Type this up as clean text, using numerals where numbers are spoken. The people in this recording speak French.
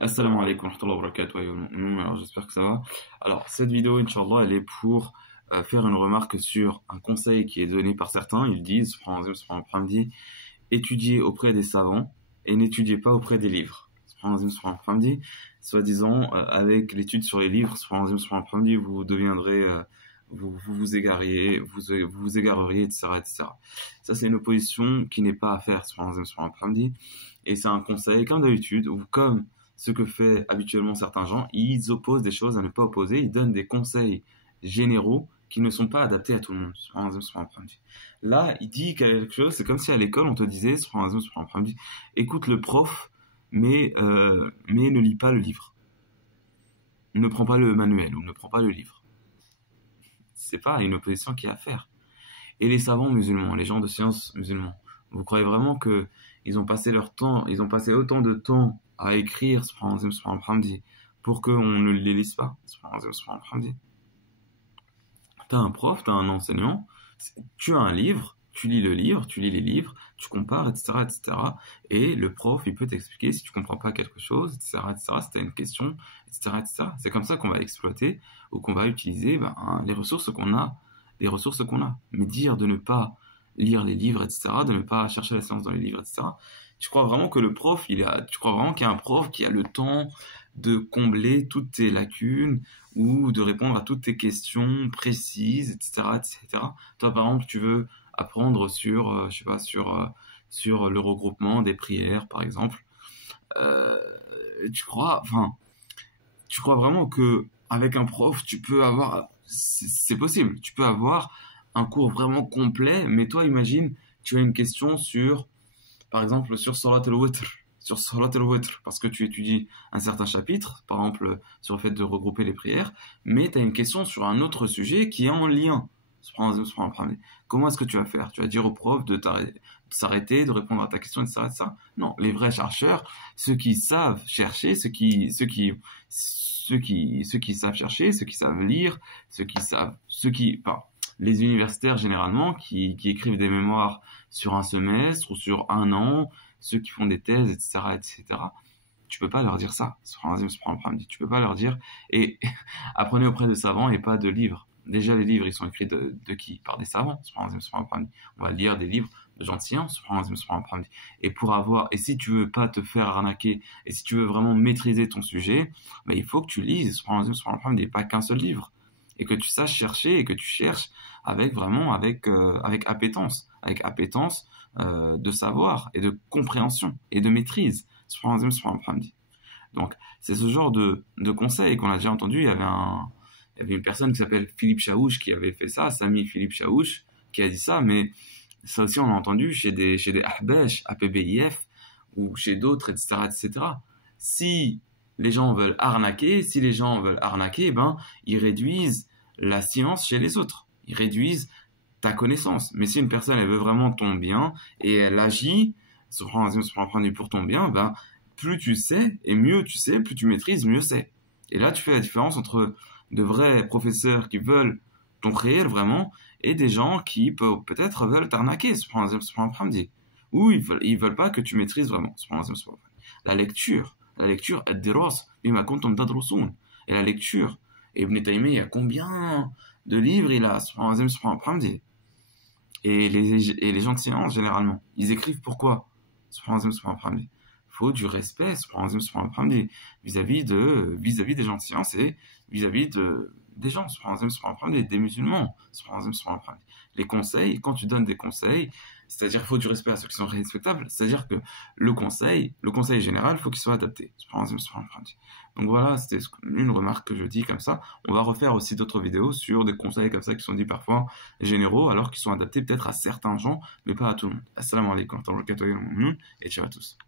Assalamu alaikum wa rahmatullahi wa barakatuh. Alors j'espère que ça va. Alors cette vidéo, Inch'Allah, elle est pour faire une remarque sur un conseil qui est donné par certains. Ils disent, subhanallah, dit, étudiez auprès des savants et n'étudiez pas auprès des livres. Subhanallah, dit, soi-disant, avec l'étude sur les livres, subhanallah, dit, vous deviendrez, vous égariez, vous égareriez, etc., etc. Ça, c'est une opposition qui n'est pas à faire, subhanallah, dit, et c'est un conseil, comme d'habitude, ou comme ce que fait habituellement certains gens, ils opposent des choses à ne pas opposer, ils donnent des conseils généraux qui ne sont pas adaptés à tout le monde. Là, il dit quelque chose, c'est comme si à l'école on te disait, écoute le prof, mais ne lis pas le livre. Ne prends pas le manuel ou ne prends pas le livre. C'est pas une opposition qu'il y a à faire. Et les savants musulmans, les gens de science musulmans, vous croyez vraiment que ils ont passé leur temps, ils ont passé autant de temps à écrire pour qu'on ne les lise pas? T'as un prof, t'as un enseignant, tu as un livre, tu lis le livre, tu lis les livres, tu compares, etc., etc. Et le prof, il peut t'expliquer si tu comprends pas quelque chose, etc., etc., si t'as une question, etc., etc. C'est comme ça qu'on va exploiter ou qu'on va utiliser les ressources qu'on a, Mais dire de ne pas lire les livres, etc., de ne pas chercher la science dans les livres, etc. Tu crois vraiment que le prof, tu crois vraiment qu'il y a un prof qui a le temps de combler toutes tes lacunes ou de répondre à toutes tes questions précises, etc., etc. Toi, par exemple, tu veux apprendre sur, je sais pas, sur le regroupement des prières, par exemple. Euh, tu crois vraiment que avec un prof, tu peux avoir, c'est possible, tu peux avoir un cours vraiment complet, mais toi, imagine, tu as une question sur, par exemple, sur Salat al-Witr, parce que tu étudies un certain chapitre, par exemple, sur le fait de regrouper les prières, mais tu as une question sur un autre sujet qui est en lien. Comment est-ce que tu vas faire? Tu vas dire au prof de s'arrêter, de répondre à ta question, etc., etc. Non, les vrais chercheurs, ceux qui savent chercher, ceux qui savent chercher, ceux qui savent lire, les universitaires généralement qui écrivent des mémoires sur un semestre ou sur un an, ceux qui font des thèses, etc., etc. Tu peux pas leur dire ça. Tu peux pas leur dire et apprenez auprès de savants et pas de livres. Déjà, les livres, ils sont écrits de qui? Par des savants. On va lire des livres de gens de science. Et si tu veux pas te faire arnaquer, et si tu veux vraiment maîtriser ton sujet, il faut que tu lises, et pas qu'un seul livre. Et que tu saches chercher, et que tu cherches avec appétence. De savoir, et de compréhension, et de maîtrise. Donc, c'est ce genre de conseils qu'on a déjà entendu. Il y avait une personne qui s'appelle Philippe Chaouch qui avait fait ça, Sami Philippe Chaouch, qui a dit ça, mais ça aussi on l'a entendu chez des Ahbesh, APBIF, ou chez d'autres, etc., etc. Si les gens veulent arnaquer, ils réduisent la science chez les autres. Ils réduisent ta connaissance. Mais si une personne, elle veut vraiment ton bien, et elle agit, pour ton bien, plus tu sais, et mieux tu sais, plus tu maîtrises, mieux c'est. Et là, tu fais la différence entre de vrais professeurs qui veulent ton réel vraiment, et des gens qui peut-être veulent t'arnaquer, ou ils veulent pas que tu maîtrises vraiment. La lecture, ad-diras, bima kuntum tadrusun. Et la lecture, Ibn Taymiyyah, il y a combien de livres il a, et les gens de science, généralement, ils écrivent pourquoi? Il faut du respect vis-à-vis des gens de science et vis-à-vis des gens, des musulmans. Les conseils, quand tu donnes des conseils, c'est-à-dire qu'il faut du respect à ceux qui sont respectables, c'est-à-dire que le conseil général, il faut qu'il soit adapté. Donc voilà, c'était une remarque que je dis comme ça. On va refaire aussi d'autres vidéos sur des conseils comme ça qui sont dits parfois généraux, alors qu'ils sont adaptés peut-être à certains gens, mais pas à tout le monde. Assalamu alaikum wa rahmatullahi wa barakatuh et ciao à tous.